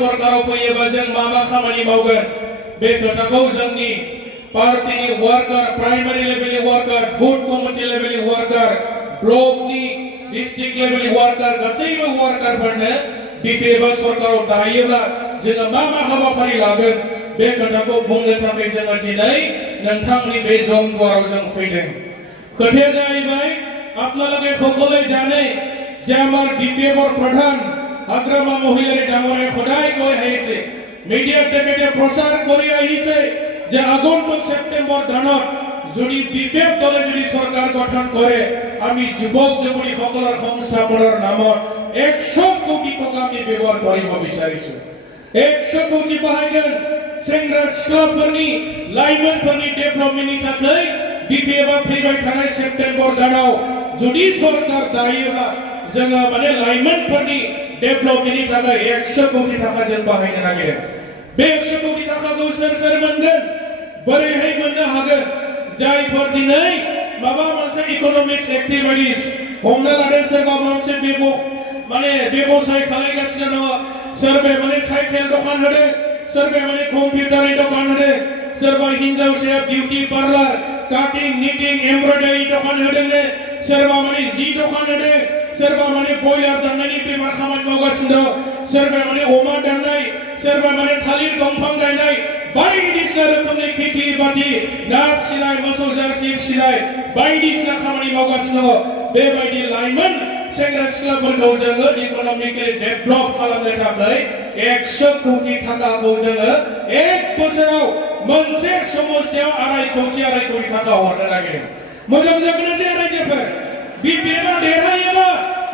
सरकाराव फैयोबा जों मा खामानि मावगोन बे खोथाखौ जोंनि पार्टीनि worker primary लेभेलनि worker booth committee लेभेलनि worker ब्लकनि district लेभेलनि worker गासैबो वर्कारफोरनो बिपिएफ सरकाराव दायोब्ला जोङो मा हाबाफारि लागोन बे खोथाखौ बुंनो थाखाय जोङो दिनै नोंथांनि बे जमदुवाराव जों फैदों। खोथाया जाहैबाय आपनालोके সকলে জানে যে আমার বিপিএফৰ প্ৰধান আগ্ৰামা মহিলাৰী ডাঙৰে সদায় কৈ আহিছে মিডিয়াত তেখেতে প্ৰচাৰ কৰি আহিছে যে আগন্তুক সেপ্টেম্বৰ দানত যদি বিপিএফ দলে যদি চৰকাৰ গঠন কৰে আমি যুৱক যুৱতী সকলৰ সংস্থাপনৰ নামত 100 কোটি টকা আমি ব্যৱহাৰ কৰিব বিচাৰিছো। 100 কোটি बाहायगोन सेंग्रा सिख्लाफोरनि लाइमोनफोरनि डेभेलपमेन्टनि थाखाय बिपिएफआ फैबाय थानाय सेप्टेम्बर दानाव जुदि सरकार दायोब्ला जोङो माने लाइमोनफोरनि डेभेलपमेन्टनि थाखाय 100 कोटी थाखा जों बाहायनो नागिरो। बे 100 कोटी थाखाखौ सोर मोनगोन बोरैहाय मोननो हागोन जायफोर दिनै माबा मोनसे इकोनॉमिक्स एक्टिविटीज हमना लादों सोरबा मोनसे व्यवसाय खालामगासिनो दङ सोरबाया माने साइकेल दखान होदों सोरबाया माने कम्पिउटारनि दखान होदों सोरबा हिनजावसाया बिउटी पार्लर काटिं निटिं एमब्रयडारि दखान होदोंनो सोरबा माने जि दखान होदों सोरबा माने बयलार दाननायनि बेमार खामानि मावगासिनो दं सोरबा माने अमा दाननाय सोरबा माने थालिर दंफां गायनाय बायदिसिना रोखोमनि खेथि बाथि ना फिसिनाय मोसौ जार्सि फिसिनाय बायदिसिना खामानि मावगासिनो दं। बेबायदि लाइमोन सेंग्रा सिख्लाफोरखौ जोङो इकोनॉमिकली डेभेलप खालामनो थाखाय 100 कोटी थाखाखौ जोङो एक बोसोराव मोनसे समस्यायाव 2.5 कोटी थाखा हरनो नागिरदों। मोजां जागोन ना जाया रायजोफोर बिपिएफआ देरहायोबा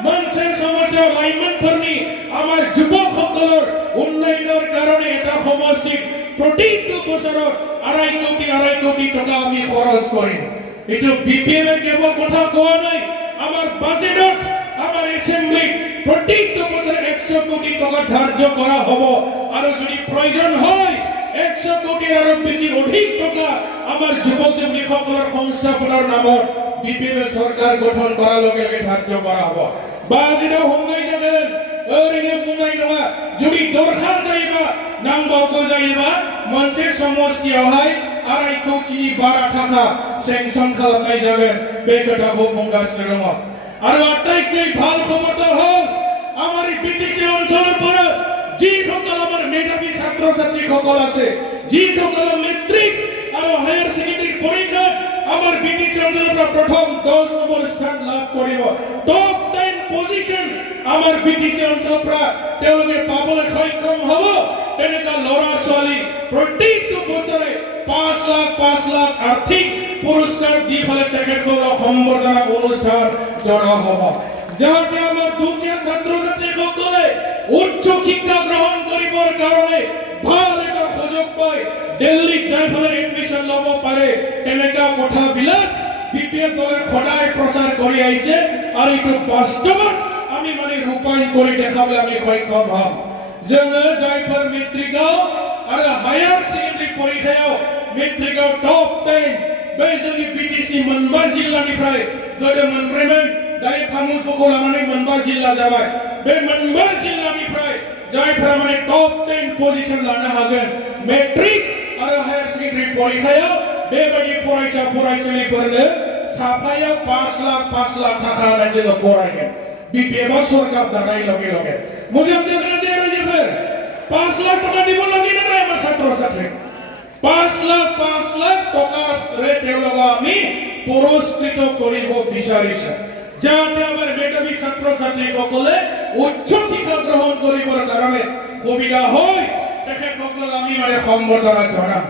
मोनसे समस्यायाव लाइमोनफोरनि आमार যুৱকসকলৰ উন্নয়নৰ কাৰণে এটা সমষ্টিক প্ৰতিটো বছৰত 2.5 কোটি টকা আমি খৰচ কৰিম। এইটো বিপিএফে কেৱল কথা কোৱা নাই আমাৰ বাজেটত আমার অ্যাসেম্বলি প্রত্যেকটা বছর 100 কোটি টাকা ধার্য করা হবে আর যদি প্রয়োজন হয় 100 কোটি আর বেশি অধিক টাকা আমার যুবক যুবতী সকলের সংস্থাপনের নামত বিপিএফ সরকার গঠন করার লগে লগে ধার্য করা হবে। বাজেটও হংনাই যাবেন ओरैनो बुंनाय नङा जुदि दरखार जायोबा नांबावगौ जायोबा मोनसे समस्थियावहाय 2.5 कोटिनि बारा थाखा सेंसन खालामनाय जागोन बे खोथाखौ बुंगासिनो दङ। আৰু আটাইতকৈ ভাল ক্ষমতা হ'ল আমাৰ বিটিসি অঞ্চলৰ পৰা যিসকল আমাৰ মেধাৱী ছাত্ৰ ছাত্ৰীসকল আছে যিসকল মেট্ৰিক আৰু হায়াৰ সেকেন্ডাৰী পৰীক্ষাত আমাৰ বিটিসি অঞ্চলৰ পৰা প্ৰথম 10 নম্বৰ স্থান লাভ কৰিব টপ 10 পজিশন আমাৰ বিটিসি অঞ্চলৰ পৰা তেওঁলোকে পাবলৈ সক্ষম হ'ব। তেনেকা ল'ৰা ছোৱালী প্ৰত্যেকটো বছৰে 5 লাখ আৰ্থিক পুরস্কার দিয়ে ফলে তেখেতসকলক সম্বৰ্ধনা অনুষ্ঠান জনা হ'ব যাতে আমাৰ দুখীয়া ছাত্ৰ ছাত্ৰীসকলে উচ্চ শিক্ষা গ্ৰহণ কৰিবৰ কাৰণে ভাল এটা সুযোগ পায় দিল্লীত যাই ফলে এডমিশন ল'ব পাৰে। এনেকা কথাবিলাক বিপিএফ দলে সদায় প্ৰচাৰ কৰি আহিছে আৰু এইটো বাস্তৱত আমি মানে ৰূপায়ণ কৰি দেখাবলৈ আমি সক্ষম হ'ম। जोङो जायफोर मेट्रिकआव आरो हायार सेकेन्डारि परीक्षायाव मेट्रिकआव टप 10 बै जोंनि बिटिसि मोनबा जिल्लानिफ्राय गोदो मोनब्रैमोन दायो तामुलपुरखौ लानानै मोनबा जिल्ला जाबाय बे मोनबा जिल्लानिफ्राय जायफोरा माने टप 10 पजिशन लानो हागोन मेट्रिक आरो हायार सेकेन्डारि परीक्षायाव बेबायदि फरायसा फरायसुलिफोरनो साफायाव 5 लाख थाखा होनानै जोङो बरायगोन बिपिएफआ सरकार दानाय लगे लगे। मोजां जागोन ना रायजोफोर 5 लाख টাকা দিব লাগে না আমার ছাত্র ছাত্রী 5 লাখ টাকা রে তেওঁলোকক আমি পুরস্কৃত কৰিব বিচাৰিছো যাতে আমাৰ মেধাৱী ছাত্ৰ ছাত্ৰীসকলে উচ্চ শিক্ষা গ্ৰহণ কৰিবৰ কাৰণে সুবিধা হয় তেখেতসকলক আমি মানে সম্বৰ্ধনা জনাম।